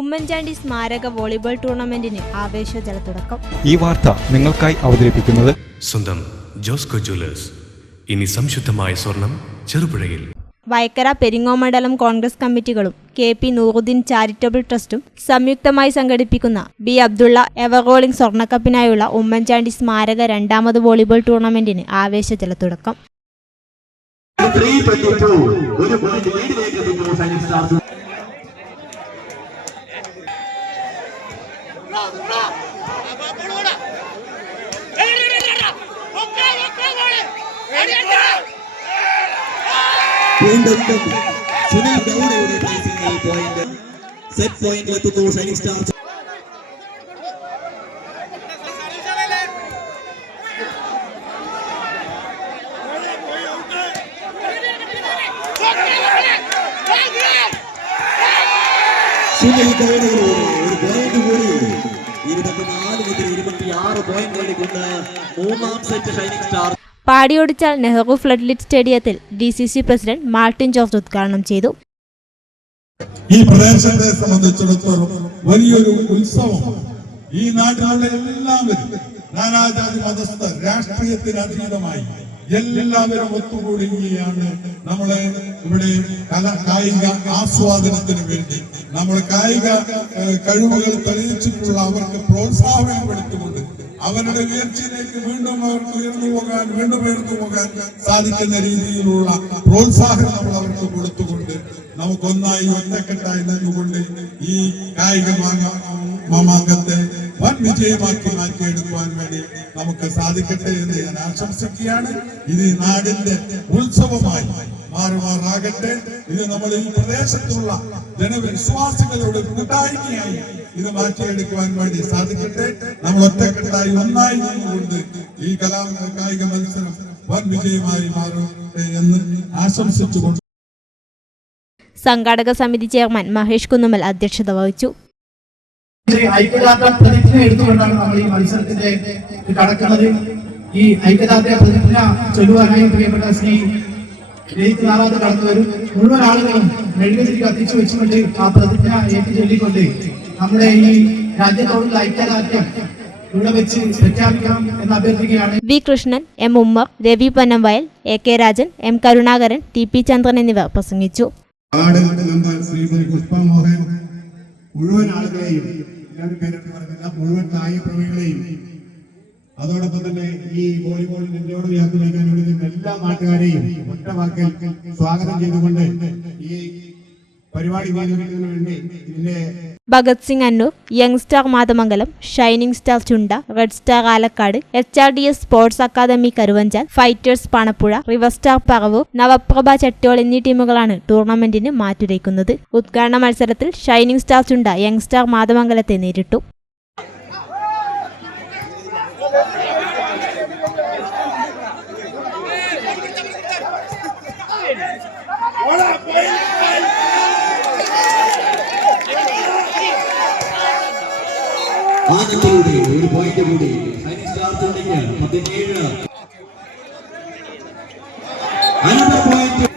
ഉമ്മൻചാണ്ടി സ്മാരക വോളിബോൾ ടൂർണമെന്റിന് ആവേശജല തുടക്കം ഈ വാർത്ത നിങ്ങൾക്കായി അവതരിപ്പിക്കുന്നത് സ്വന്തം ജോസ്കോ ജ്വല്ലേഴ്സ്. ഇനി സംശുദ്ധമായ സ്വർണം ചെറുപുഴയിൽ. വയക്കര പെരിങ്ങോമണ്ഡലം കോൺഗ്രസ് കമ്മിറ്റികളും കെ പി നൂറുദ്ദീൻ ചാരിറ്റബിൾ ട്രസ്റ്റും സംയുക്തമായി സംഘടിപ്പിക്കുന്ന ബി അബ്ദുള്ള എവർഗോളിംഗ് സ്വർണക്കപ്പിനായുള്ള ഉമ്മൻചാണ്ടി സ്മാരക രണ്ടാമത് വോളിബോൾ ടൂർണമെന്റിന് ആവേശജല തുടക്കം ത്രീ ട്വന്റി ടു ഒരു പോയിന്റ് ലീഡിലേക്ക് എത്തുന്നു ഷൈനിങ് സ്റ്റാർസ് വീണ്ടും സുനിൽ ഗൗഡയുടെ പോയിന്റ്. സെറ്റ് പോയിന്റിൽ എത്തുന്നു ഷൈനിങ് സ്റ്റാർ പോയിന്റ് കൂടി. ഇരുപത്തിനാല് മുതൽ ഇരുപത്തിയാറ് പോയിന്റ് നേടിക്കൊണ്ട് മൂന്നാം സെറ്റ് ഷൈനിങ് സ്റ്റാർ പാടിയൊടിച്ചാൽ നെഹ്റു ഫ്ലഡ്ലിറ്റ് സ്റ്റേഡിയത്തിൽ D C C president Martin George ഉദ്ഘാടനം ചെയ്തു. ഈ പ്രദേശത്തെ സംബന്ധിച്ചിടത്തോളം വലിയൊരു ഉത്സവം. ഈ നാട്ടിലുള്ള എല്ലാവരും നാനാജാതി മതസ്ഥർ രാഷ്ട്രീയത്തിന് അതീതമായി എല്ലാവരും ഒത്തുകൂടുകയാണ് നമ്മളെ ഇവിടെ കല കായിക ആസ്വാദനത്തിന് വേണ്ടി നമ്മൾ കായിക കഴിവുകൾ തെളിയിച്ചിട്ടുള്ള അവർക്ക് പ്രോത്സാഹനം കൊടുത്തുകൊണ്ട് അവരുടെ ഉയർച്ചയിലേക്ക് വീണ്ടും അവർക്ക് ഉയർന്നു പോകാൻ വീണ്ടും ഉയർന്നു പോകാൻ സാധിക്കുന്ന രീതിയിലുള്ള പ്രോത്സാഹനം നമ്മൾ അവർക്ക് കൊടുത്തുകൊണ്ട് നമുക്കൊന്നായി ഒറ്റക്കെട്ടായി നിന്നുകൊണ്ട് ഈ കായിക മാമാങ്കത്തെ വൻ വിജയമാക്കി മാറ്റിയെടുക്കുവാൻ വേണ്ടി നമുക്ക് സാധിക്കട്ടെ എന്ന് ഞാൻ ആശംസിക്കുകയാണ്. ഇത് നാടിന്റെ ഉത്സവമായി മാറുമാറാകട്ടെ. ഇത് നമ്മൾ ഈ പ്രദേശത്തുള്ള ജനവിശ്വാസികളുടെ കൂട്ടായ്മയായി ഇത് മാറ്റിയെടുക്കുവാൻ വേണ്ടി സാധിക്കട്ടെ. നമ്മൾ ഒറ്റക്കെട്ടായി ഒന്നായി നിന്നുകൊണ്ട് ഈ കലാ കായിക മത്സരം വൻ വിജയമായി മാറട്ടെ എന്ന് ആശംസിച്ചുകൊണ്ട് സംഘാടക സമിതി ചെയർമാൻ മഹേഷ് കുന്നുമൽ അധ്യക്ഷത വഹിച്ചു. ഐക്യദാർഢ്യ പ്രതിജ്ഞ എടുത്തുകൊണ്ടാണ് നമ്മൾ ഈ മത്സരത്തിന്റെ കടക്കുന്നത് ഈ ഐക്യദാർഢ്യ പ്രതിജ്ഞ ചൊല്ലുവാനായി പ്രിയപ്പെട്ട ശ്രീ രജിത് നാറാത്ത് കടന്നു വരും മുഴുവൻ ആളുകളും മെഴുകുതിരി കത്തിച്ചു വെച്ചുകൊണ്ട് ആ പ്രതിജ്ഞ ഏറ്റു ചൊല്ലിക്കൊണ്ട് നമ്മുടെ ഈ രാജ്യത്തോടുള്ള ഐക്യദാർഢ്യം V Krishnan M Ummer Ravi Pannamvayal A K Rajan M Karunakaran T P Chandran എന്നിവർ പ്രസംഗിച്ചു. ശ്രീമതി മുഴുവൻ ആളുകളെയും ഞാൻ പേരിട്ട് പറഞ്ഞില്ല മുഴുവൻ കായിക പ്രേമികളെയും അതോടൊപ്പം തന്നെ ഈ വോളിബോളിൽ എന്നോട് ചേർത്ത് വയ്ക്കാൻ വേണ്ടി എല്ലാ നാട്ടുകാരെയും ഒറ്റ വാക്കിൽ സ്വാഗതം ചെയ്തുകൊണ്ട് ഈ പരിപാടി നിയന്ത്രിക്കുന്നതിന് വേണ്ടി ഇതിന്റെ Bhagat Singh Annur young star Mathamangalam shining star Chunda red star Alakkad H R D S sports academy Karuvanchal fighters Panappuzha river star Paravur Navaprabha Chattol എന്നീ ടീമുകളാണ് ടൂർണമെന്റിന് മാറ്റുരയ്ക്കുന്നത്. ഉദ്ഘാടന മത്സരത്തിൽ shining star Chunda young star മാതമംഗലത്തെ നേരിട്ടു. ആനന്ദയുടെ ഒരു point കൂടി പതിനേഴ് another point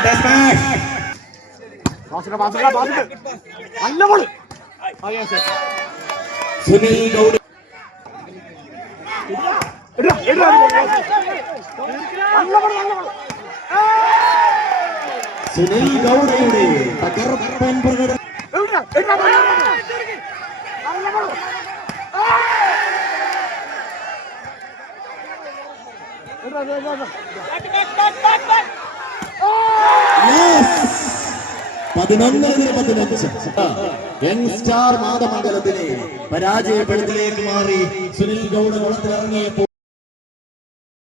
a smash! Sunil Gowda Sunil ഗൗഡയുടെ തകർപ്പൻ പ്രകടനം. പതിനൊന്നതിന് പതിനഞ്ച് യങ് സ്റ്റാർ മാതമംഗലത്തിനെ പരാജയപ്പെടുത്തിലേക്ക് മാറി സുനിൽ ഗൗഡ് കുളത്തിലിറങ്ങിയപ്പോൾ